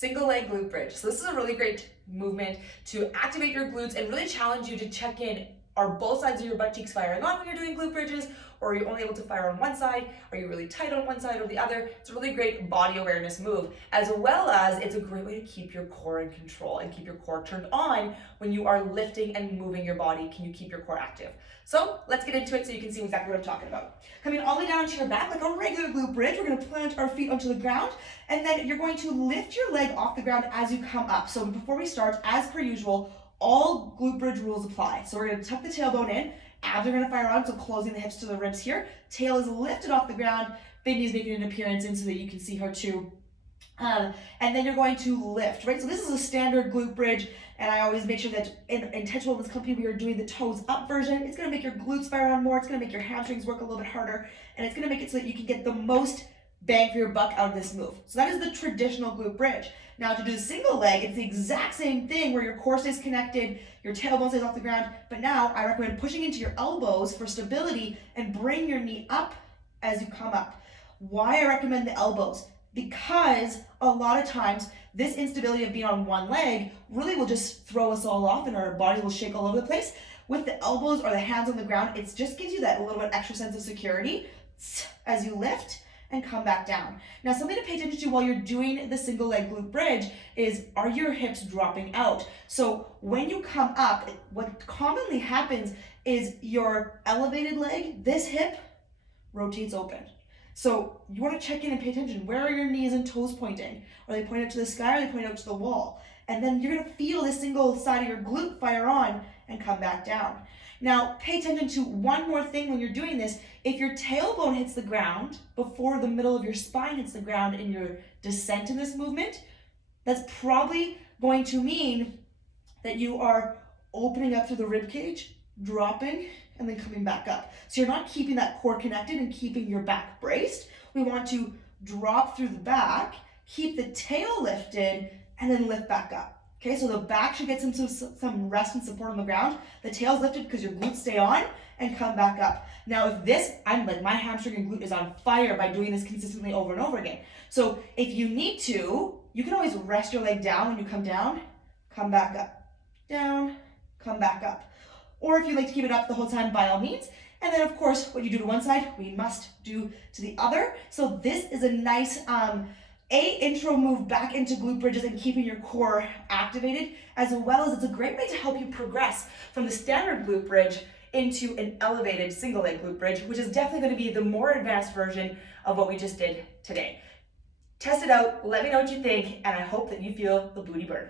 single leg glute bridge. So this is a really great movement to activate your glutes and really challenge you to check in. Are both sides of your butt cheeks firing on when you're doing glute bridges, or are you only able to fire on one side? Are you really tight on one side or the other? It's a really great body awareness move, as well as it's a great way to keep your core in control and keep your core turned on when you are lifting and moving your body. Can you keep your core active? So let's get into it so you can see exactly what I'm talking about. Coming all the way down to your back like a regular glute bridge, we're gonna plant our feet onto the ground, and then you're going to lift your leg off the ground as you come up. So before we start, as per usual, all glute bridge rules apply. So we're gonna tuck the tailbone in, abs are gonna fire on, so closing the hips to the ribs here. Tail is lifted off the ground, big knees making an appearance in so that you can see her too. And then you're going to lift, right? So this is a standard glute bridge, and I always make sure that in Intentional Wellness Company, we are doing the toes up version. It's gonna make your glutes fire on more, it's gonna make your hamstrings work a little bit harder, and it's gonna make it so that you can get the most bang for your buck out of this move. So that is the traditional glute bridge. Now to do the single leg, it's the exact same thing where your core stays connected, your tailbone stays off the ground, but now I recommend pushing into your elbows for stability and bring your knee up as you come up. Why I recommend the elbows? Because a lot of times this instability of being on one leg really will just throw us all off and our body will shake all over the place. With the elbows or the hands on the ground, it just gives you that little bit extra sense of security as you lift and come back down. Now, something to pay attention to while you're doing the single leg glute bridge is, are your hips dropping out? So when you come up, what commonly happens is your elevated leg, this hip rotates open. So you want to check in and pay attention. Where are your knees and toes pointing? Are they pointing up to the sky or are they pointing up to the wall? And then you're going to feel this single side of your glute fire on and come back down. Now, pay attention to one more thing when you're doing this. If your tailbone hits the ground before the middle of your spine hits the ground in your descent in this movement, that's probably going to mean that you are opening up through the rib cage, dropping, and then coming back up. So you're not keeping that core connected and keeping your back braced. We want to drop through the back, keep the tail lifted, and then lift back up. Okay, so the back should get some rest and support on the ground. The tail's lifted because your glutes stay on and come back up. Now if this, I'm like, my hamstring and glute is on fire by doing this consistently over and over again. So if you need to, you can always rest your leg down when you come down, come back up, down, come back up. Or if you like to keep it up the whole time, by all means. And then of course, what you do to one side, we must do to the other. So this is a nice, intro move back into glute bridges and keeping your core activated, as well as it's a great way to help you progress from the standard glute bridge into an elevated single leg glute bridge, which is definitely going to be the more advanced version of what we just did today. Test it out, let me know what you think, and I hope that you feel the booty burn.